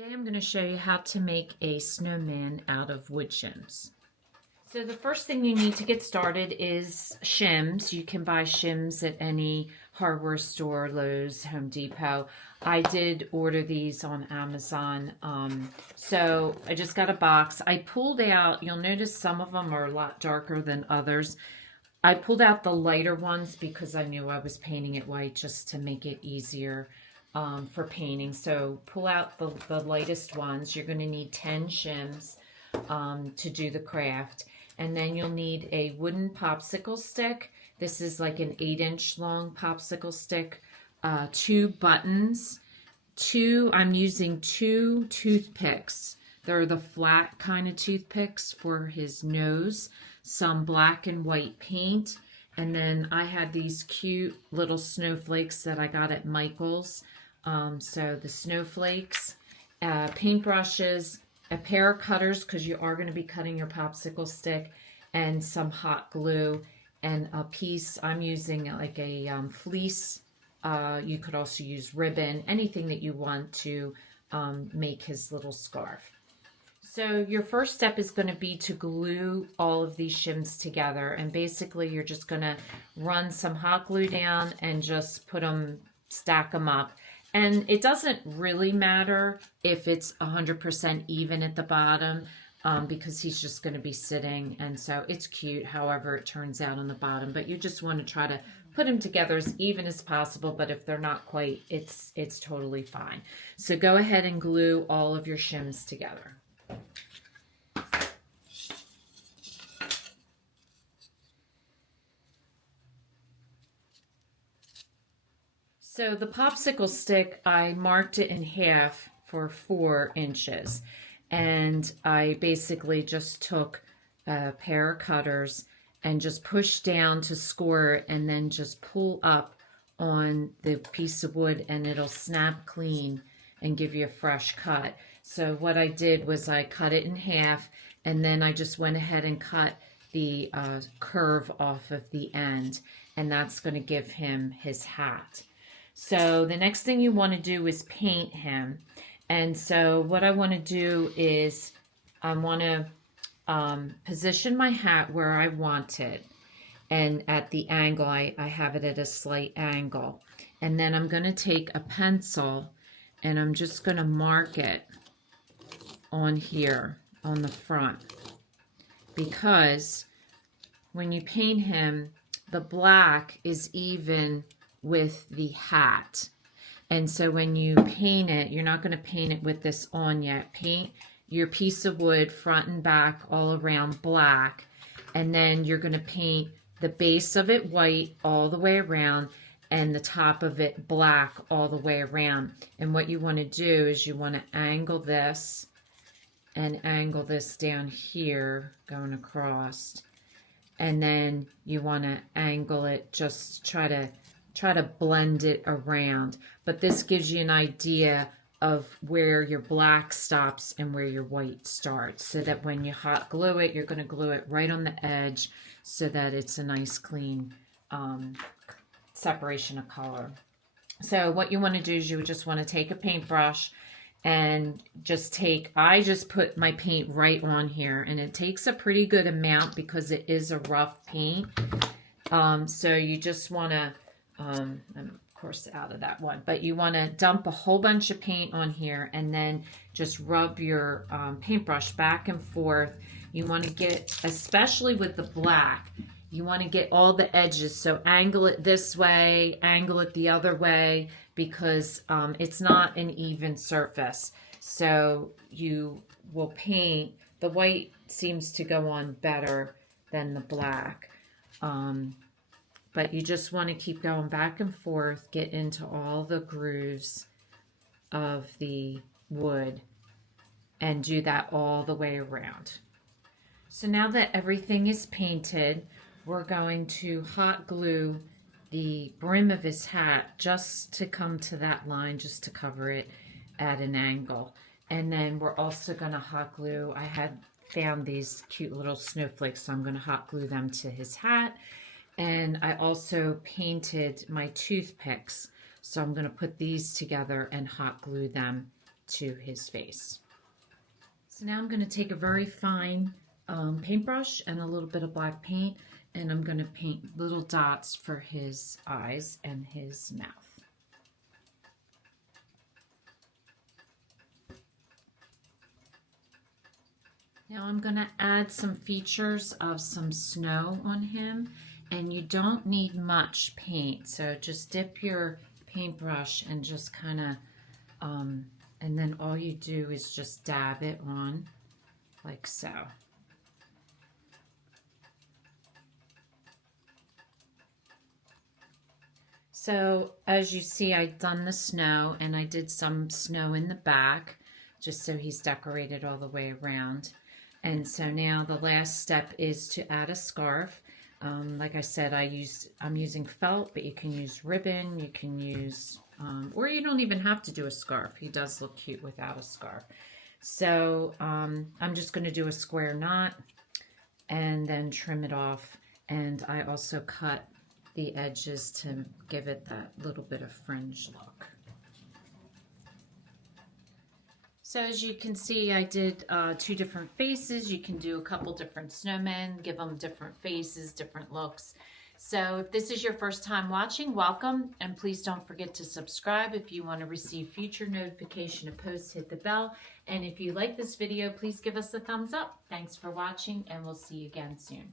Today I'm going to show you how to make a snowman out of wood shims. So the first thing you need to get started is shims. You can buy shims at any hardware store, Lowe's, Home Depot. I did order these on Amazon. So I just got a box. I pulled out, you'll notice some of them are a lot darker than others. I pulled out the lighter ones because I knew I was painting it white just to make it easier for painting. So pull out the lightest ones. You're going to need 10 shims to do the craft. And then you'll need a wooden popsicle stick. This is like an 8-inch long popsicle stick. 2 buttons. I'm using 2 toothpicks. They're the flat kind of toothpicks for his nose. Some black and white paint. And then I had these cute little snowflakes that I got at Michael's. So the snowflakes, paintbrushes, a pair of cutters because you are going to be cutting your popsicle stick, and some hot glue, and a piece. I'm using like a fleece. You could also use ribbon, anything that you want to make his little scarf. So your first step is going to be to glue all of these shims together, and basically you're just going to run some hot glue down and just stack them up. And it doesn't really matter if it's 100% even at the bottom because he's just going to be sitting, and so it's cute however it turns out on the bottom. But you just want to try to put them together as even as possible, but if they're not quite, it's totally fine. So go ahead and glue all of your shims together. So the popsicle stick, I marked it in half for 4 inches. And I basically just took a pair of cutters and just pushed down to score it, and then just pull up on the piece of wood and it'll snap clean and give you a fresh cut. So what I did was I cut it in half, and then I just went ahead and cut the curve off of the end, and that's going to give him his hat. So the next thing you want to do is paint him. And so what I want to do is I want to position my hat where I want it. And at the angle, I have it at a slight angle. And then I'm going to take a pencil and I'm just going to mark it on here on the front. Because when you paint him, the black is even with the hat. And so when you paint it, you're not going to paint it with this on yet. Paint your piece of wood front and back all around black, and then you're going to paint the base of it white all the way around and the top of it black all the way around. And what you want to do is you want to angle this and angle this down here going across, and then you want to angle it, just try to blend it around. But this gives you an idea of where your black stops and where your white starts, so that when you hot glue it, you're going to glue it right on the edge so that it's a nice clean separation of color. So what you want to do is you just want to take a paintbrush and I just put my paint right on here, and it takes a pretty good amount because it is a rough paint. So you just want to I'm of course out of that one, but you want to dump a whole bunch of paint on here and then just rub your paintbrush back and forth. You want to get, especially with the black, you want to get all the edges. So angle it this way, angle it the other way, because it's not an even surface. So you will paint, the white seems to go on better than the black. But you just want to keep going back and forth, get into all the grooves of the wood, and do that all the way around. So now that everything is painted, we're going to hot glue the brim of his hat just to come to that line, just to cover it at an angle. And then we're also going to hot glue, I had found these cute little snowflakes, so I'm going to hot glue them to his hat. And I also painted my toothpicks, so I'm going to put these together and hot glue them to his face. So now I'm going to take a very fine paintbrush and a little bit of black paint, and I'm going to paint little dots for his eyes and his mouth. Now I'm going to add some features of some snow on him, and you don't need much paint, so just dip your paintbrush and just kind of, and then all you do is just dab it on like so. So as you see, I've done the snow, and I did some snow in the back just so he's decorated all the way around. And so now the last step is to add a scarf. Like I said, I'm using felt, but you can use ribbon, you can use, or you don't even have to do a scarf. He does look cute without a scarf. So I'm just going to do a square knot and then trim it off. And I also cut the edges to give it that little bit of fringe look. So as you can see, I did 2 different faces. You can do a couple different snowmen, give them different faces, different looks. So if this is your first time watching, welcome, and please don't forget to subscribe. If you want to receive future notification of posts, hit the bell. And if you like this video, please give us a thumbs up. Thanks for watching, and we'll see you again soon.